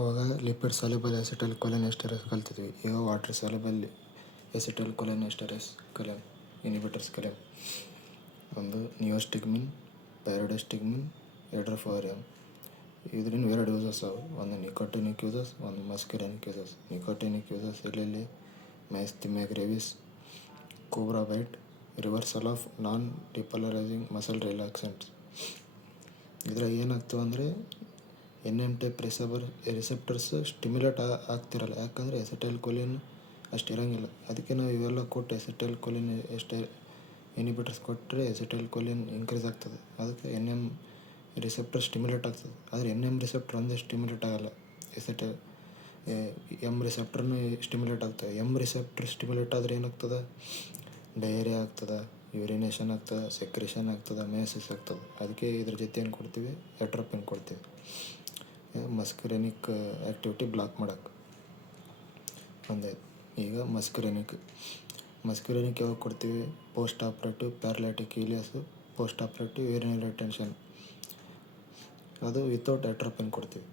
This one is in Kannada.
ಅವಾಗ ಲಿಪಿಡ್ ಸಾಲ್ಯುಬಲ್ ಅಸಿಟೈಲ್ ಕೊಲಿನ್ ಎಸ್ಟರೇಸ್ ಕಲ್ತಿದ್ವಿ. ಈಗ ವಾಟರ್ ಸಾಲ್ಯುಬಲ್ ಅಸಿಟೈಲ್ ಕೊಲಿನ್ ಎಸ್ಟರೇಸ್ ಕಲಿಯೋಣ. ಇನಿಬಿಟರ್ಸ್ ಕಲಿಯೋಣ. ಒಂದು ನಿಯೋಸ್ಟಿಗ್ಮಿನ್, ಪ್ಯಾರಡೋಸ್ಟಿಗ್ಮಿನ್, ಎಡ್ರೋಫೋರಿಯಮ್. ಇದರಿಂದ 2 ಯೂಸಸ್ ಅವು. ಒಂದು ನಿಕೋಟಿನಿಕ್ ಯೂಸಸ್, ಒಂದು ಮಸ್ಕರೇನಿಕ್ ಯೂಸಸ್. ನಿಕೋಟಿನಿಕ್ ಯೂಸಸ್ ಇಲ್ಲಿ myasthenia gravis, cobra bite, reversal of non depolarizing muscle relaxants. ಇದ್ರಾಗ ಏನಾಗ್ತವೆ ಅಂದರೆ NM ಟೈಪ್ ರಿಸೆಪ್ಟರ್ಸ್ ಸ್ಟಿಮ್ಯುಲೇಟ್ ಆಗ್ತಿರಲ್ಲ. ಯಾಕಂದರೆ ಎಸಿಟೈಲ್ ಕೊಲಿನ್ ಅಷ್ಟು ಇರೋಂಗಿಲ್ಲ. ಅದಕ್ಕೆ ನಾವು ಇವೆಲ್ಲ ಕೊಟ್ಟು ಎಸಿಟೈಲ್ ಕೊಲಿನ್ ಇನಿಬಿಟರ್ಸ್ ಕೊಟ್ಟರೆ ಎಸಿಟೈಲ್ ಕೊಲಿನ್ ಇನ್ಕ್ರೀಸ್ ಆಗ್ತದೆ. ಅದಕ್ಕೆ NM ರಿಸೆಪ್ಟರ್ ಸ್ಟಿಮ್ಯುಲೇಟ್ ಆಗ್ತದೆ. ಆದರೆ NM ರಿಸೆಪ್ಟರ್ ಒಂದೇ ಸ್ಟಿಮ್ಯುಲೇಟ್ ಆಗಲ್ಲ. M ರಿಸೆಪ್ಟರ್ನೂ ಸ್ಟಿಮ್ಯುಲೇಟ್ ಆಗ್ತದೆ. M ರಿಸೆಪ್ಟರ್ ಸ್ಟಿಮ್ಯುಲೇಟ್ ಆದರೆ ಏನಾಗ್ತದೆ, ಡಯೇರಿಯಾ ಆಗ್ತದೆ, ಯೂರಿನೇಷನ್ ಆಗ್ತದೆ, ಸೆಕ್ರೇಷನ್ ಆಗ್ತದೆ, ಮೇಸಿಸ್ ಆಗ್ತದೆ. ಅದಕ್ಕೆ ಇದ್ರ ಜೊತೆ ಏನು ಕೊಡ್ತೀವಿ, ಎಟ್ರೋಪಿನ್ ಕೊಡ್ತೀವಿ ಮಸ್ಕರೇನಿಕ್ ಆ್ಯಕ್ಟಿವಿಟಿ ಬ್ಲಾಕ್ ಮಾಡೋಕ್ಕೆ. ಒಂದೇ. ಈಗ ಮಸ್ಕರೇನಿಕ್ ಯಾವಾಗ ಕೊಡ್ತೀವಿ, post operative paralytic ileus, post operative urinary retention, ಅದು ವಿತೌಟ್ ಎಟ್ರೋಪಿನ್ ಕೊಡ್ತೀವಿ.